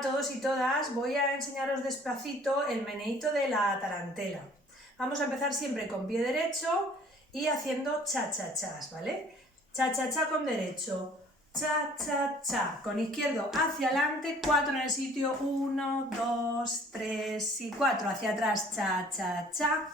a todos y todas, voy a enseñaros despacito el meneíto de la tarantela. Vamos a empezar siempre con pie derecho y haciendo cha-cha-chas, ¿vale? Cha-cha-cha con derecho, cha-cha-cha, con izquierdo hacia adelante, 4 en el sitio, 1, 2, 3 y 4, hacia atrás, cha-cha-cha,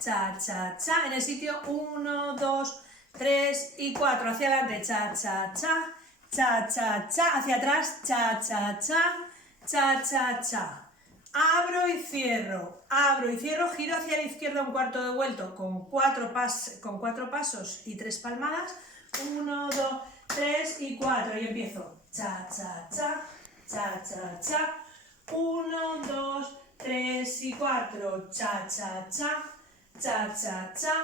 cha-cha-cha, en el sitio, 1, 2, 3 y 4, hacia adelante, cha-cha-cha, cha-cha-cha, hacia atrás, cha-cha-cha, cha-cha-cha. Abro y cierro, giro hacia la izquierda un cuarto de vuelto con 4 pasos y 3 palmadas. 1, 2, 3 y 4. Y empiezo. Cha-cha-cha, cha-cha-cha. 1, 2, 3 y 4. Cha-cha-cha, cha-cha-cha.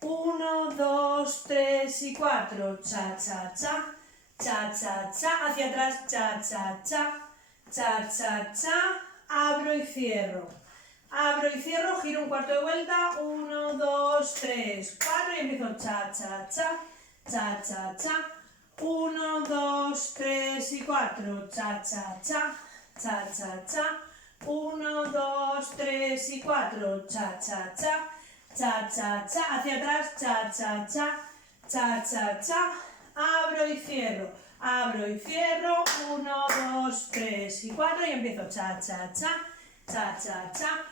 1, 2, 3 y 4. Cha-cha-cha, cha-cha-cha. Hacia atrás, cha-cha-cha, cha-cha-cha. Abro y cierro, giro un cuarto de vuelta, 1, 2, 3, 4 y empiezo cha-cha-cha, cha-cha-cha, 1, 2, 3 y 4, cha-cha-cha, cha-cha-cha, 1, 2, 3 y 4, cha-cha-cha, cha-cha-cha, hacia atrás, cha-cha-cha, cha-cha-cha, abro y cierro, 1, 2, 3 y 4 y empiezo cha-cha-cha, cha-cha-cha,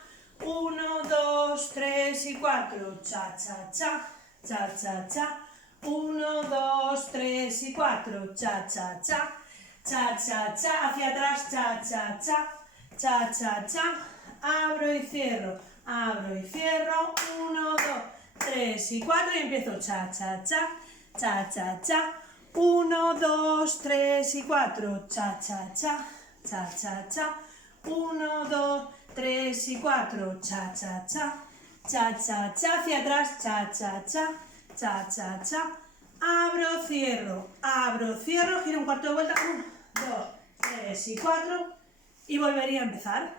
1, 2, 3 y 4, cha-cha-cha, cha-cha-cha, 1, 2, 3 y 4, cha-cha-cha, cha-cha-cha, hacia atrás, cha-cha-cha, cha-cha-cha, abro y cierro, 1, 2, 3 y 4 y empiezo cha-cha-cha, cha-cha-cha, 1, 2, 3 y 4, cha-cha-cha, cha-cha-cha, 1, 2, 3 y 4, cha-cha-cha, cha-cha-cha, hacia atrás, cha-cha-cha, cha-cha-cha, abro, cierro, giro un cuarto de vuelta, 1, 2, 3 y 4 y volvería a empezar.